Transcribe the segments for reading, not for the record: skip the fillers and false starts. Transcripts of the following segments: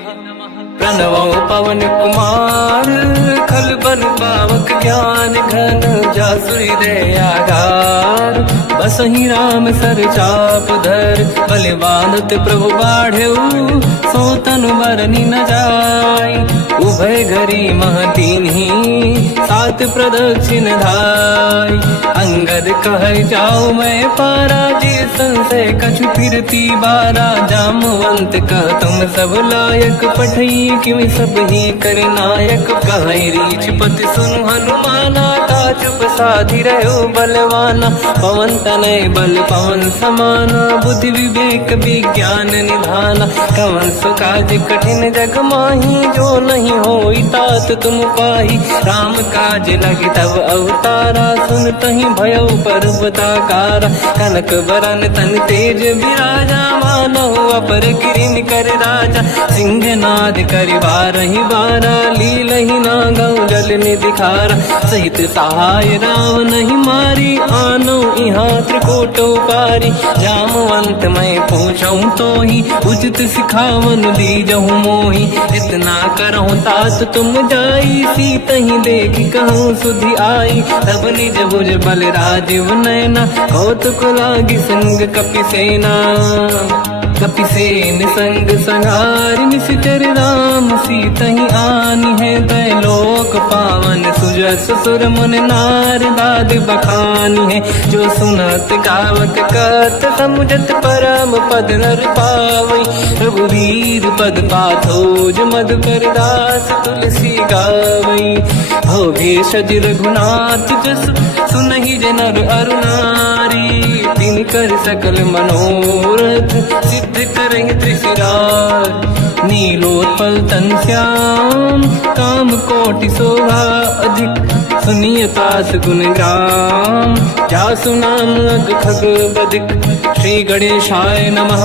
प्रणवो पवन कुमार खल बन पावक ज्ञान घन जासुरी दयागार बसहि राम सर चाप धर बलिवानत प्रभु बाढ़ऊ सो तनु बरनी न जाय उभय घरी महतीन्ही सात प्रदक्षिण धाय अंगद कह जाऊँ मैं पारा जी संशय कछु फिरती बारा जामवंत कह तुम सब लायक पठई किमि सब ही कर नायक कहीं रीछ पति सुनु हनुमाना का चुप साधि रहो बलवाना पवन तनय बल पवन समाना बुद्धि विवेक विज्ञान निधाना कवन सो काज कठिन जग माही जो नहीं होई तात तुम पाही राम काज लगी तब अवतारा सुन तही भयो पर्वताकारा कनक बरन तन तेज विराजा मानो अपर गिरिन कर राजा सिंह नाद करि बारहि बारा लीलहि नागौ जल निधिखारा सहित सहाय राम नहीं मारी आनो इहाँ त्रिकोटो पारी जामवंत मैं पूछऊँ तो ही उचित सिखावन दीजहु मोही इतना करहु तात तुम जाई सीतहि देखि कहूँ सुधि आई तब निज भुज बल राजीव नैना कौतुक लागी संग कपिसेना कपिसेन संग संहार निशिचर राम सीतहि आनी है दैलोक पावन सुजस सुर मुन नार दाद बखानी है जो सुनत गावत कत समुझत परम पद नर पावई रघुवीर पद पाथोज मधुकर दास तुलसी गावई हो भेषज रघुनाथ जस सुनहि जनर अरुणारी तिन कर सकल मनोरथ सिद्ध करेंगे त्रिशिरार नीलोत्पल तन श्याम काम कोटि शोभा अधिक सुनिय तास गुण ग्राम जासु नाम अग खग बदिक श्री गणेशाय नमः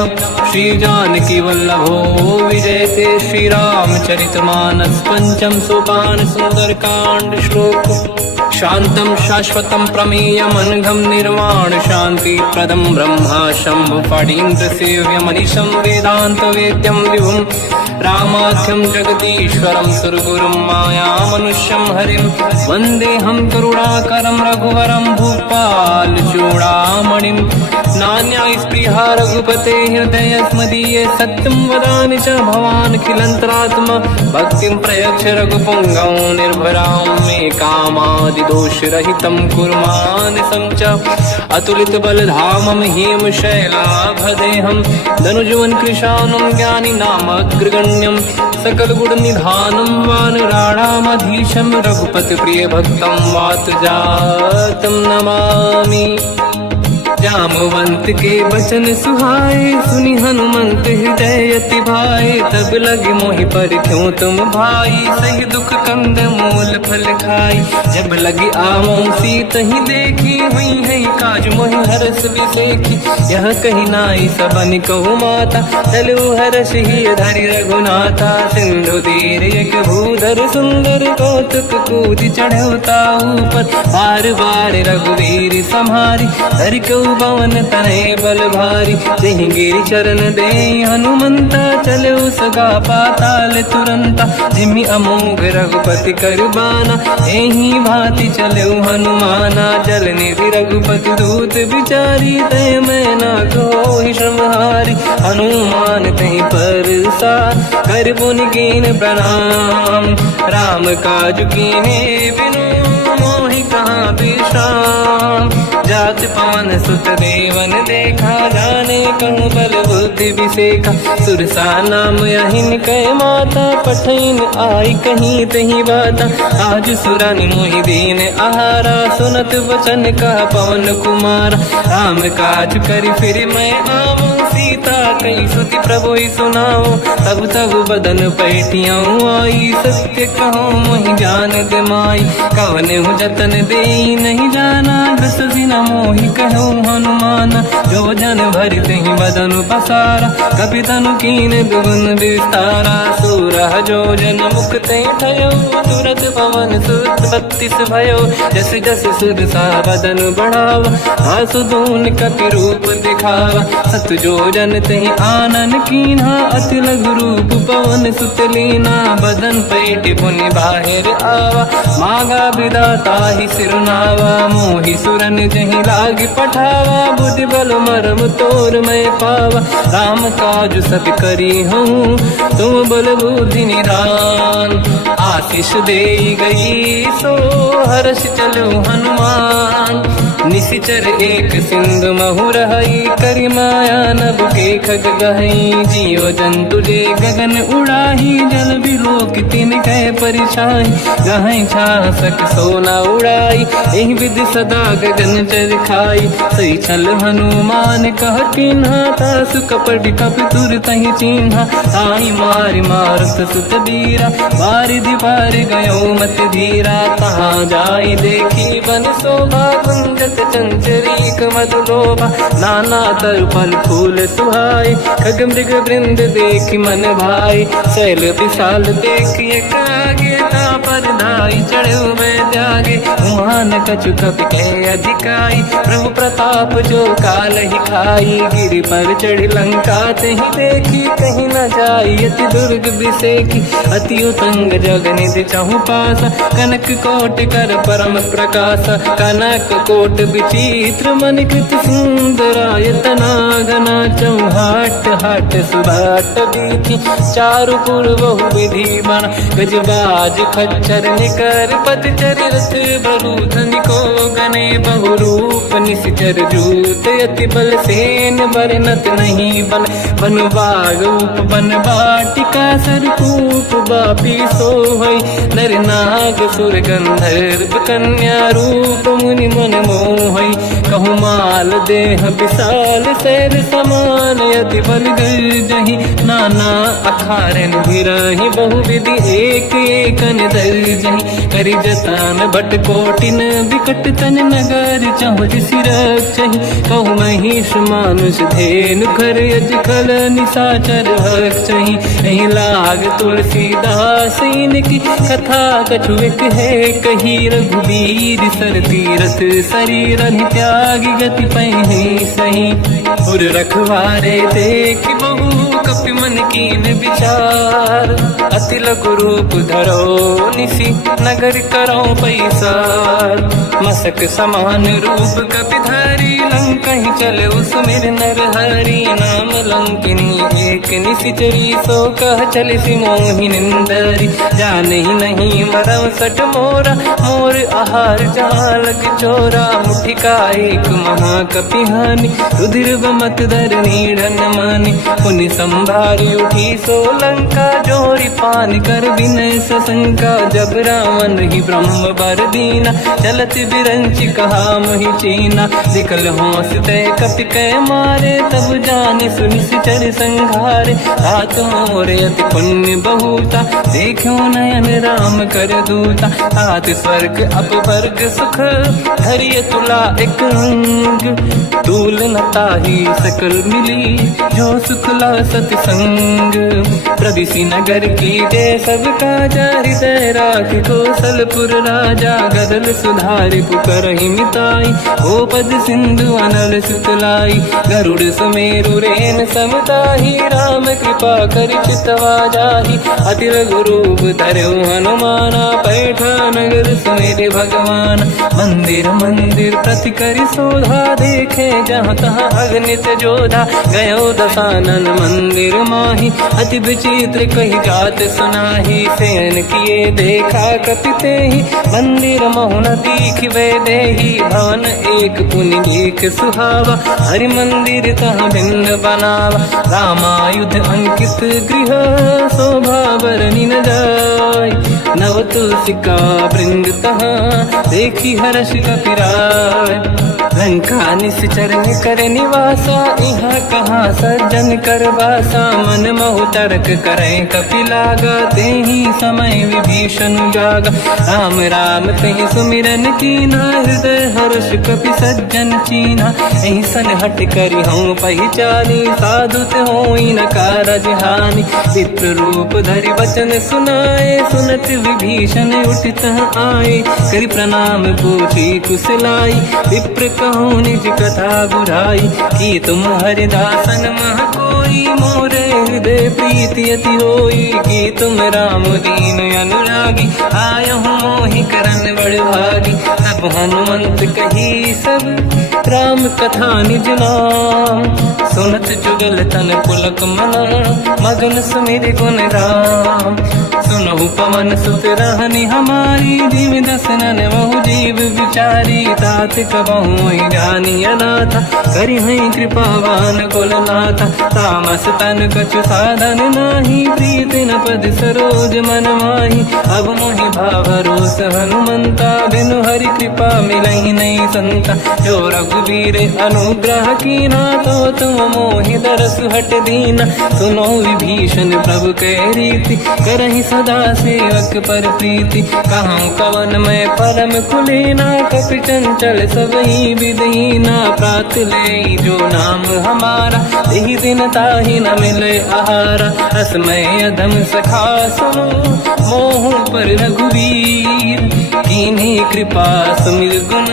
श्री जानकी वल्लभो विजयते श्री रामचरित मानस पंचम सोपान सुंदर कांड श्लोक शांतं शाश्वतं प्रमेयमनघं निर्वाण शांति प्रदं ब्रह्मा शंभु फणीन्द्र सेव्य मनीषं वेदांत वेद्यं विभुं रामाख्यं जगदीश्वरं सुरगुरुं माया मनुष्यं हरिं वन्देऽहं करुणाकरं रघुवरं भूपाल चूडामणिं नान्या स्पृहा रघुपते हृदयस्मदीये सत्यं वदामि च भवान् खिलन्तरात्मा भक्तिं प्रयच्छ रघुपुङ्गं निर्भरां मे कामादि दोष रहितं कुर्मानसं च अतुलित बलधामं हेम शैलाभदेहं धनुजवन कृशानं ज्ञानी नामग्रगण्यं सकल गुण निधानं वानराणामधीशं रघुपति प्रिय भक्तं वात जातं नमामि जामवंत के बचन सुहाए सुनि हनुमंत हृदय अति भाए तब लगे मोहि पर क्यों तुम भाई सही दुख कंद मूल फल खाई जब लगी आवों सीत ही देखी हुई है काज मोहि हरस बिसेखी यह कही नाई सबन कहु माता चलु हरस ही धरि रघुनाथा सिंधु तीर एक भूधर सुंदर कौतुक कूद चढ़ौता ऊपर बार बार रघुवीर संहारी धरि पवन तनय बल भारी जहि गिरि चरण दे हनुमंता चले सगा पाताल तुरंता जिमि अमोघ रघुपति करबाना एहि भांति चले हनुमाना जल निधि रघुपति दूत विचारी तय मैं ना कोहि श्रमहारी हनुमान तहि परसा कर पुनि कीन प्रणाम राम काज कीन्हे बिनु मोहि कहाँ विश्राम जात पवन सुत देवन देखा जाने कहूँ बल बुद्धि विसेखा सुरसा नाम यहिन कह माता पठैन आई कहीं तही बाता आज सुरानि मोहि दीन आहारा सुनत वचन का पवन कुमार राम काज करि फिर मैं आवूं सीता कई सुति प्रभु ही सुनाओ तब तब बदन पैठियाँ आई सत्य कहो मोहि जान दे माई कवन हूँ जतन दे नहीं जाना दस दिन मोहि कहो हनुमान जो जन भरित ही बदन पसारा कपि तनु कीन दुगुन विस्तारा सूरा जो जन मुक्ते ठयो तुरत पवन सुत 32 भयो जस जस सुर सा बदन बढ़ावा आसुदून कपि रूप दिखावा सत जो जन तहि आनन कीन्हा अति लघु रूप पवन सुत लीना बदन पेट पुनि बाहिर आवा मागा विदाता ही सिरुनावा मोहि सुरन जहि लाग पठावा बुद्धि बल मरम तोर मैं पावा राम काज सब करी हूँ तुम बल बुद्धि निधान आशीष दे गई सो हर्ष चलो हनुमान निशिचर एक सिंधु महु रहई करि माया नभ के खग गहई जीव जंतु जे गगन उड़ाही जल बिलोक तिन कह परिछाई गहई छासक सोना उड़ाई एहि विधि सदा गगन चर खाई सही छल हनुमान कह किन्हा तासु कपट कप तुर तहि चिन्हा ताई मारि मारुत सुत बीरा बारिधि पार गयो मत धीरा तहाँ जाई देखी बन शोभा कुंजत चंचरीक मधुलोभा नाना तर फल फूल सुहाई खग मृग वृंद देखी मन भाई शैल विशाल देखी एक आगे पर धाई चढ़ो मैं त्यागे उमान कछु कप के अधिकाई प्रभु प्रताप जो काल ही खाई गिरि पर चढ़ी लंका तहि देखी कहीं न जाई अति दुर्ग बिसेकी अति उतंग जग निधि चहु पासा कनक कोट कर परम प्रकाश कनक कोट विचित्र मन कृत सुंदरायतना घना चौहाट हाट सुभाट बीथी चारु पुर बहु विधि बना गजबाज खच्चर निकर पतचर रथ बरूधन को गने बहु रूप निशिचर जूत अति बल सेन बरनत नहीं बल बन बाग उप बन बाटिका सरकूप बापी सोहई नर नाग सुर गंधर्व कन्या रूप मुनि मन मोहई कहु माल देह विशाल शैर समान अति बल गर्जहि नाना अखारन भिरहि बहु विधि एक एकन दर्जहि करि जतान भट कोटिन विकट तन नगर चहुँ सिरक्षहि कहु महिष मानुष धेनु खर यज खल निशाचर भक्षहि एहि लाग तुलसीदास इनकी कथा कछु एक है कही रघुबीर सर तीरथ शरीर त्यागी गति पहि सही पुर रखवारे देख बहु कपि मन कीन विचार अति लघु रूप धरो निसी नगर करो पैसार मसक समान रूप कपि धारी लंका ही चले उसमें नर हरि नाम लंकिनी एक निशिचरी सो कह चले सि मोहि निंदरी जाने ही नहीं मरम सट मोरा मोर आहार जहाँ लग चोरा मुठिका एक महाकपि हानि रुधिर बमत धरनी ढन मानि पुनि संभारी उठी सो लंका जोरी पान कर विनय सशंका जब रावण ही ब्रह्म बर दीना चलत बिरंच कहा मोहि चीना निकल होश तय कपि कै मारे तब जाने सुनि सिचर संघारे हाथ मोरे अति पुण्य बहुता देखो नयन राम कर दूता हाथ स्वर्ग अपवर्ग सुख धरिय तुला एक अंग दूल नताही सकल मिली जो सुखला सतसंग प्रदिशि नगर की जय सब काजा हृदय राख कौशलपुर राजा गदल सुधारि पुकरहि मिताई ओ पद सिंधु अनल सुतलाई गरुड़ सुमेरु रेन समताही राम कृपा करि चितवा जाहि अति लघु रूप धरौ हनुमाना पैठा नगर सुमेरे भगवान मंदिर मंदिर प्रति करि शोधा देखे जहाँ तहाँ अगणित जोधा गयो दशानन मंदिर माही अति विचित्र कही जात सुनाही सेन किए देखा कपिते ही मंदिर महुन दीखिबे देही भवन एक पुनि एक सुहावा हरि मंदिर तहाँ भिन्न बनावा रामायुध अंकित गृह शोभा बरनि न जाय नव तुलसी का वृंद तहाँ देखी हर्ष कपिराय। लंका निश्चर करे निवासा यहाँ कहाँ सज्जन कर वासा। मन मोह तर्क करे कपिलागा तेहि समय विभीषण जागा। राम राम तेहि सुमिरन कीना हृदय हर्ष कपि सज्जन चीना। ऐसन हट करी हूँ पहचानी साधु होई न कारज हानि। विप्र रूप धरि वचन सुनाए सुनत विभीषण उठित आए। करि प्रणाम पूछी कुशलाई विप्र कहूँ निज कथा बुराई। कि तुम हरिदासन मह कोई मोरे हृदय प्रीति अति होई। कि तुम राम दीन अनुरागी आयहु मोहि करन बड़ भागी। तब हनुमंत कही सब राम कथा निज नाम। सुनत जुगल तन पुलक मना मगन सुमिर गुण राम। सुनहु पवन सुत रहनी हमारी जीव दसनन महु जीव विचारी। तात कबहु जानी अनाथा करि हैं कृपावान कुलनाथा। तामस तन कछु साधन नाही प्रीति न पद सरोज मन माही। अब मोहि भावरोस हनुमंता बिनु हरि कृपा मिलहि नहीं संता। जो रघुवीर अनुग्रह कीना तो तुम मोहि दरस हट दीना। सुनो विभीषण प्रभु के रीति करहि सदा सेवक पर प्रीति। कहूँ कवन मैं परम कुलीना कपि चंचल सबही विदहीना। प्रात ले जो नाम हमारा यही दिन ताहि न मिले आहारा। असमय अधम सखा सुनो मोह पर रघुवीर। कीन्ही कृपा सुमिर गुण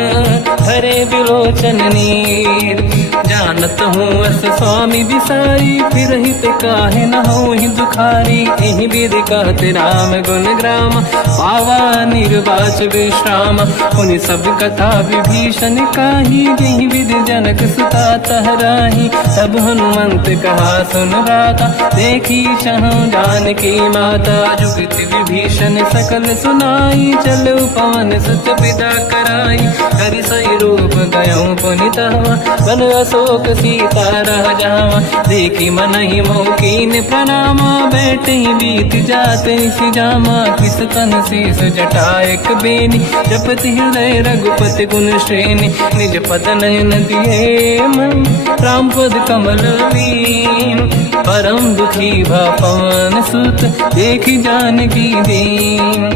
हरे बिलोचन नीर। जानत हूँ अस स्वामी बिसाई फिर हित काहे न हो ही दुखारी। यही विधि कहते राम गुण ग्राम पावा निर्वाच विश्राम। उन सब कथा विभीषण काही यही विधि जनक सुता तहराही। तब हनुमंत कहा सुन राता देखी चहु जानकी माता। जुगत विभीषण सकल सुनाई चलो पवन सुत विदा कराई। हरि सही रूप गयो पुनितवा बन अशोक सीता रह जावा। देखी मनहि मोकीन प्रणामा बैठे बीत जाते सिजामा। किस तन शीस जटायक बेनी जपति हृदय रघुपति गुण श्रेणी। निज पद नयन दिए मन राम पद कमल लीन। परम दुखी भा पवन सुत देखी जानकी दीन।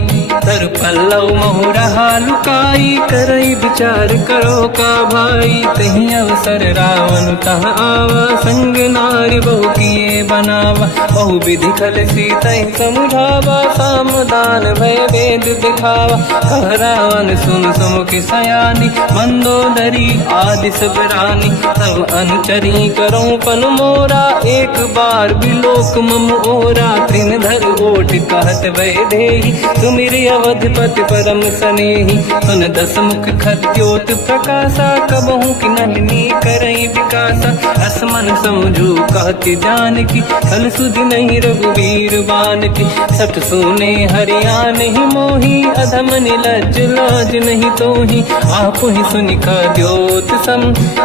तर पल्लव महु रहा लुकाई करई विचार करो का भाई। तही अवसर रावण तह आवा संग नारी बहु किए बनावा। बहु विधि खल सीतहि समुझावा सामदान भय वेद दिखावा। कह रावण सुन सुमुखि सयानी मंदोदरी आदि सब रानी। तब अनुचरी करो पन मोरा एक बार बिलोक मम ओरा। त्रिन धर ओट कहत भय देहि सुमिर अवधपति परम सनेहि। सुन दस मुख खद्योत प्रकाशा कबहु कि नलिनी करई विकासा। असमन समझू कहति जानकी फल सुधि नहीं रघुवीर बानकी। सठ सुने हरिया नहीं मोही अधम निलज लाज नहीं तोही। आप ही सुनि खद्योत सम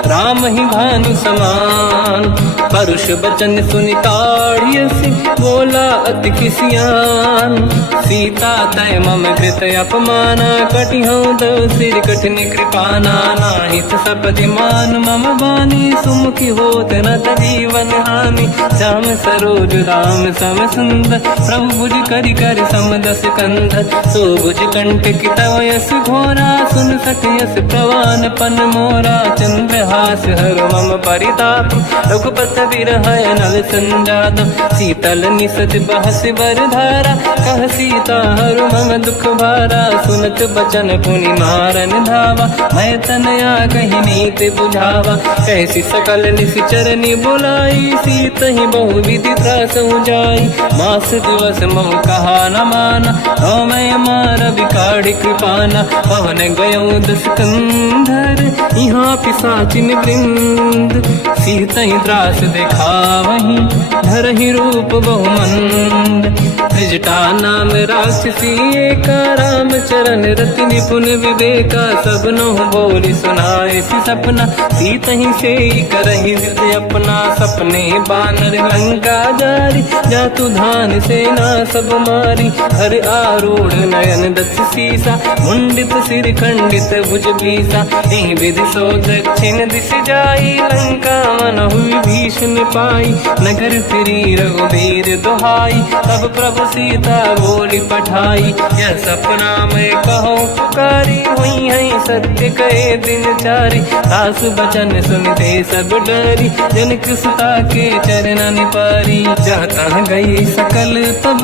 राम ही भानु समान। परुष बचन सुनि ताड़ियसि बोला अति किसियान। सीता तय मम कृत अपमाना कटिहूँ दो सिर कठिन कृपाना। नाहित सपदि मान मम बानी सुमुखी होत न जीवन हानि। श्याम सरोज राम सम सुंदर प्रभु भुज करि कर समदस कंधर। सो भुज कंठ की तव यस घोरा सुन सखयस प्रवान पन मोरा। चंद्रहास हर मम परिताप रघुपत विरह नल संजात। शीतल निसत बहस बरधारा कह सीता हर मम दुख भारा। सुनत बचन पुनि मारन धावा मैं तनया कही नीति बुझावा। कैसी सकल निश्चरनि बुलाई सीतहि बहु विधि त्रास जाई। मास दिवस मोह कहा न माना तो मैं मार बिकाढ़ी कृपाना। पवन गयो दस कंधर यहाँ पिशाचिन वृंद। सीतहि त्रास दिखावहीं धरहि रूप बहुमंद। त्रिजटा नाम राक्षसी एका राम चरण रति निपुण विवेका सबनो बोली सुनाए सी सपना सीत ही से करही विद अपना सपने बानर लंका जारी जातु धान सेना सब मारी हर आरूढ़ नयन दस सीसा मुंडित सिर खंडित भुज बीसा यही विधि सो दक्षिण दिश जाई लंका मन हुई भीषण पाई नगर फिरी रघुबीर दुहाई तब प्रभु सीता बोली पठाई यह सपना मैं कहो पुकारी हुई है सत्य कहे दिन चारी दास बचन सुनते सब डरी जनक सुता के चरण पारी जाता गई सकल तब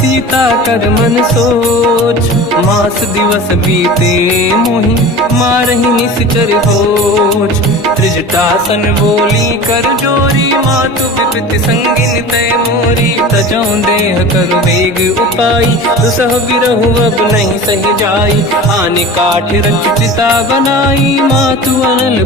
सीता कर मन सोच मास दिवस बीते मोहि मारहि निश्चर होच त्रिजटासन बोली कर जोरी मातु विपित संगिन तय मोरी तजौ देह कर वेग उपाई दुसह बिरहु अब नहीं सही जाई आने काठ रच चिता बनाई मातु अनल